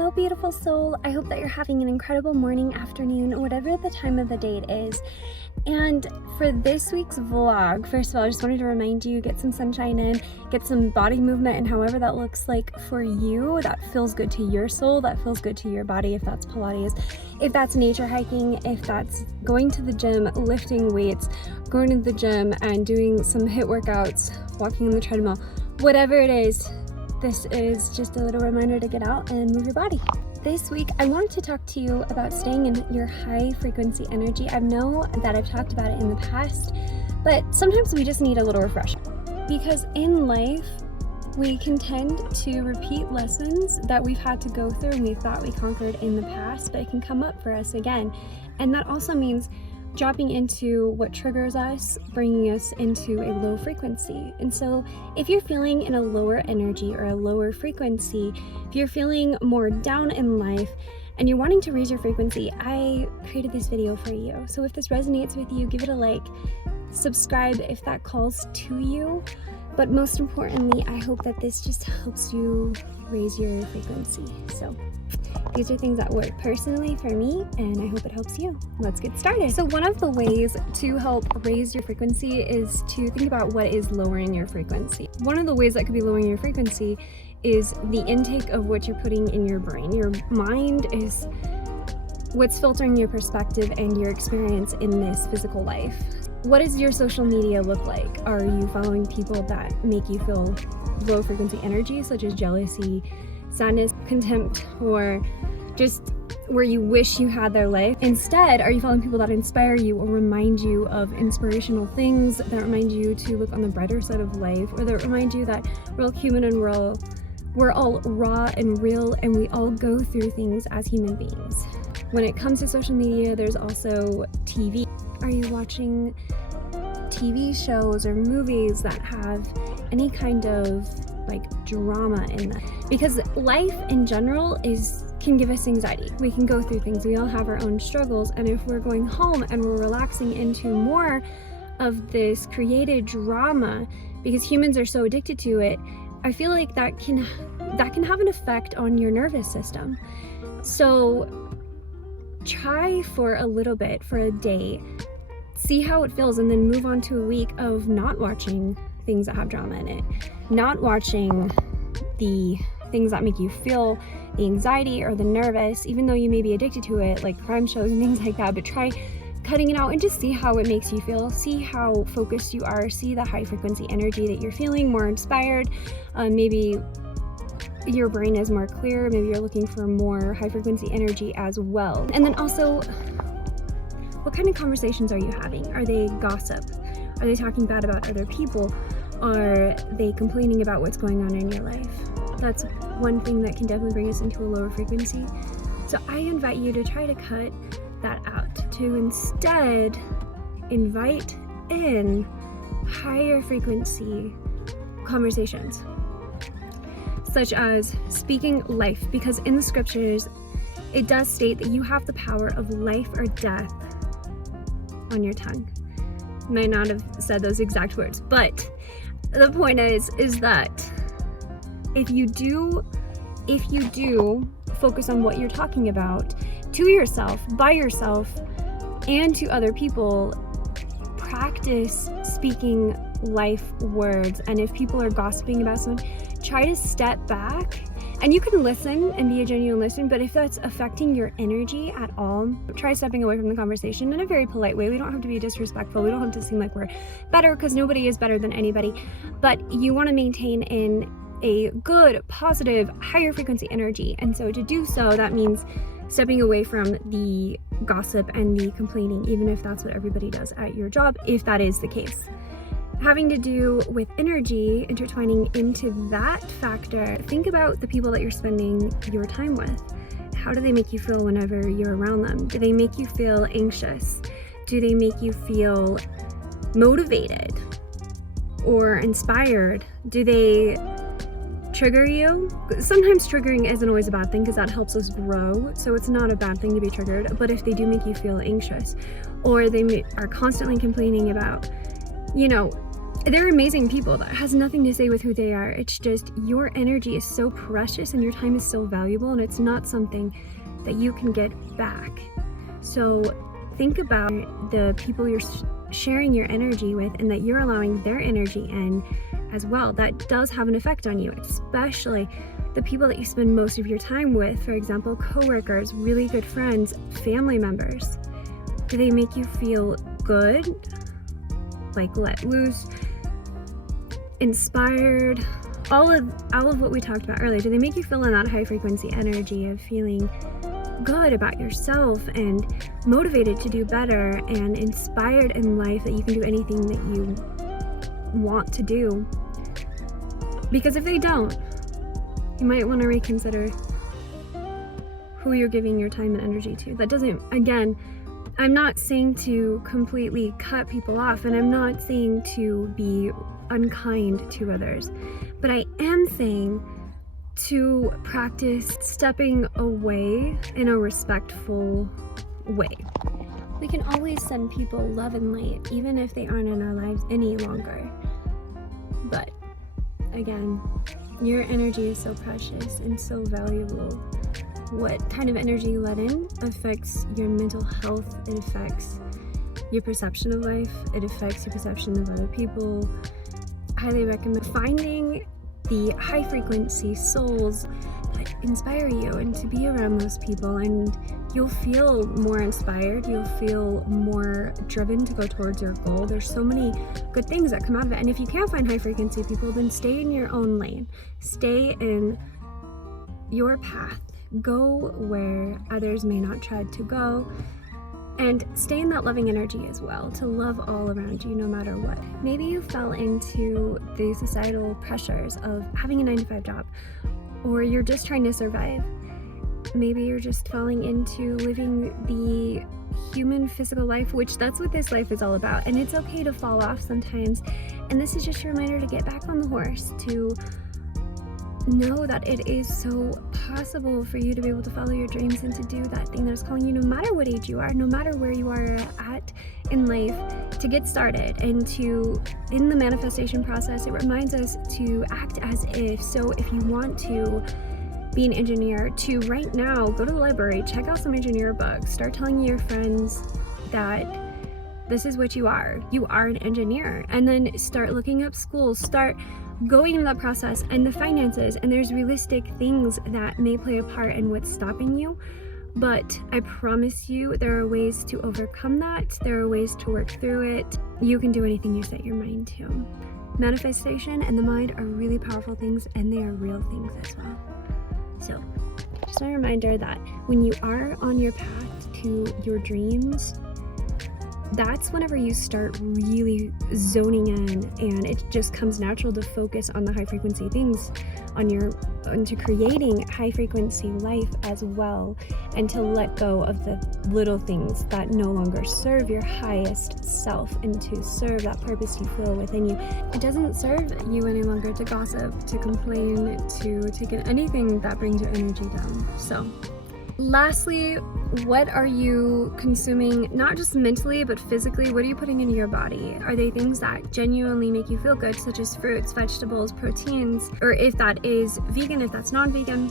Hello, beautiful soul. I hope that you're having an incredible morning, afternoon, whatever the time of the day it is. And for this week's vlog, first of all, I just wanted to remind you, get some sunshine in, get some body movement, and however that looks like for you, that feels good to your soul, that feels good to your body, if that's Pilates, if that's nature hiking, if that's going to the gym, lifting weights, going to the gym and doing some HIIT workouts, walking on the treadmill, whatever it is. This is just a little reminder to get out and move your body. This week, I wanted to talk to you about staying in your high frequency energy. I know that I've talked about it in the past, but sometimes we just need a little refresh. Because in life, we can tend to repeat lessons that we've had to go through and we thought we conquered in the past, but it can come up for us again. And that also means dropping into what triggers us, bringing us into a low frequency. And so if you're feeling in a lower energy or a lower frequency, if you're feeling more down in life and you're wanting to raise your frequency, I created this video for you. So if this resonates with you, give it a like, subscribe if that calls to you. But most importantly, I hope that this just helps you raise your frequency. So these are things that work personally for me, and I hope it helps you. Let's get started. So one of the ways to help raise your frequency is to think about what is lowering your frequency. One of the ways that could be lowering your frequency is the intake of what you're putting in your brain. Your mind is what's filtering your perspective and your experience in this physical life. What does your social media look like? Are you following people that make you feel low frequency energy, such as jealousy, sadness, contempt, or just where you wish you had their life? Instead, are you following people that inspire you or remind you of inspirational things, that remind you to look on the brighter side of life, or that remind you that we're all human and we're all raw and real, and we all go through things as human beings? When it comes to social media, there's also TV. Are you watching TV shows or movies that have any kind of like drama in them? Because life in general can give us anxiety. We can go through things. We all have our own struggles, and if we're going home and we're relaxing into more of this created drama because humans are so addicted to it, I feel like that can have an effect on your nervous system. So try for a little bit, for a day, see how it feels, and then move on to a week of not watching things that have drama in it, not watching the things that make you feel the anxiety or the nervous, even though you may be addicted to it, like crime shows and things like that. But try cutting it out and just see how it makes you feel, see how focused you are, see the high frequency energy that you're feeling, more inspired. Maybe your brain is more clear, maybe you're looking for more high frequency energy as well. And then also, what kind of conversations are you having? Are they gossip? Are they talking bad about other people? Are they complaining about what's going on in your life? That's one thing that can definitely bring us into a lower frequency. So I invite you to try to cut that out, to instead invite in higher frequency conversations, such as speaking life, because in the scriptures, it does state that you have the power of life or death on your tongue. Might not have said those exact words, but the point is that if you do focus on what you're talking about to yourself, by yourself, and to other people, practice speaking life words. And if people are gossiping about someone, try to step back. And you can listen and be a genuine listener, but if that's affecting your energy at all, try stepping away from the conversation in a very polite way. We don't have to be disrespectful. We don't have to seem like we're better, because nobody is better than anybody. But you want to maintain in a good, positive, higher frequency energy. And so to do so, that means stepping away from the gossip and the complaining, even if that's what everybody does at your job, if that is the case. Having to do with energy, intertwining into that factor, think about the people that you're spending your time with. How do they make you feel whenever you're around them? Do they make you feel anxious? Do they make you feel motivated or inspired? Do they trigger you? Sometimes triggering isn't always a bad thing, because that helps us grow, so it's not a bad thing to be triggered. But if they do make you feel anxious, or they are constantly complaining about, they're amazing people. That has nothing to say with who they are. It's just your energy is so precious and your time is so valuable, and it's not something that you can get back. So think about the people you're sharing your energy with and that you're allowing their energy in as well. That does have an effect on you, especially the people that you spend most of your time with. For example, coworkers, really good friends, family members. Do they make you feel good, like let loose, inspired, all of what we talked about earlier? Do they make you feel in that high frequency energy of feeling good about yourself and motivated to do better and inspired in life that you can do anything that you want to do? Because if they don't, you might want to reconsider who you're giving your time and energy to. That doesn't, again, I'm not saying to completely cut people off, and I'm not saying to be unkind to others, but I am saying to practice stepping away in a respectful way. We can always send people love and light, even if they aren't in our lives any longer. But again, your energy is so precious and so valuable. What kind of energy you let in affects your mental health. It affects your perception of life. It affects your perception of other people. I highly recommend finding the high frequency souls that inspire you and to be around those people, and you'll feel more inspired. You'll feel more driven to go towards your goal. There's so many good things that come out of it. And if you can't find high frequency people, then stay in your own lane. Stay in your path. Go where others may not try to go, and stay in that loving energy as well, to love all around you no matter what. Maybe you fell into the societal pressures of having a 9-to-5 job, or you're just trying to survive. Maybe you're just falling into living the human physical life, which that's what this life is all about. And it's okay to fall off sometimes. And this is just a reminder to get back on the horse, to know that it is so possible for you to be able to follow your dreams and to do that thing that is calling you, no matter what age you are, no matter where you are at in life, to get started. And to, in the manifestation process, it reminds us to act as if. So if you want to be an engineer, to right now go to the library, check out some engineer books, start telling your friends that this is what you are an engineer, and then start looking up schools, start going into that process and the finances. And there's realistic things that may play a part in what's stopping you, but I promise you there are ways to overcome that. There are ways to work through it. You can do anything you set your mind to. Manifestation and the mind are really powerful things, and they are real things as well. So just a reminder that when you are on your path to your dreams, that's whenever you start really zoning in, and it just comes natural to focus on the high frequency things, into creating high frequency life as well, and to let go of the little things that no longer serve your highest self and to serve that purpose you feel within you. It doesn't serve you any longer to gossip, to complain, to take in anything that brings your energy down. So lastly, what are you consuming, not just mentally, but physically? What are you putting into your body? Are they things that genuinely make you feel good, such as fruits, vegetables, proteins? Or if that is vegan, if that's non-vegan,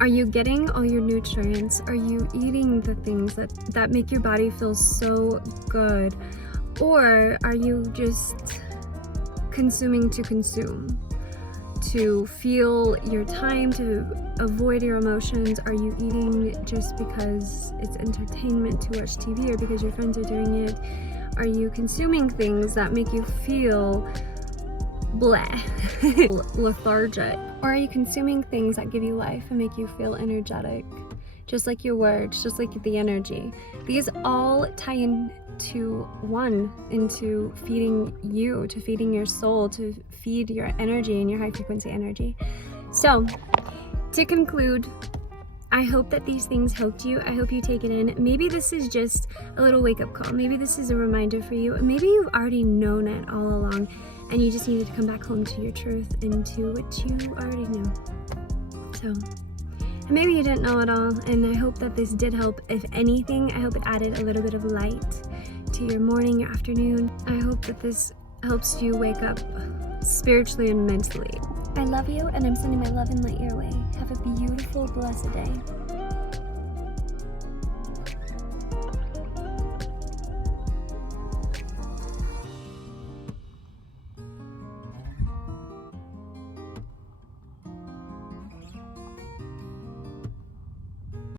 are you getting all your nutrients? Are you eating the things that make your body feel so good? Or are you just consuming to consume? To feel your time, to avoid your emotions? Are you eating just because it's entertainment to watch TV, or because your friends are doing it? Are you consuming things that make you feel bleh, lethargic? Or are you consuming things that give you life and make you feel energetic? Just like your words, just like the energy. These all tie into one, into feeding you, to feeding your soul, to feed your energy and your high frequency energy. So to conclude, I hope that these things helped you. I hope you take it in. Maybe this is just a little wake-up call. Maybe this is a reminder for you. Maybe you've already known it all along, and you just needed to come back home to your truth and to what you already knew. So, and maybe you didn't know it all, and I hope that this did help. If anything, I hope it added a little bit of light to your morning, your afternoon. I hope that this helps you wake up spiritually and mentally. I love you, and I'm sending my love and light your way. Have a beautiful, blessed day.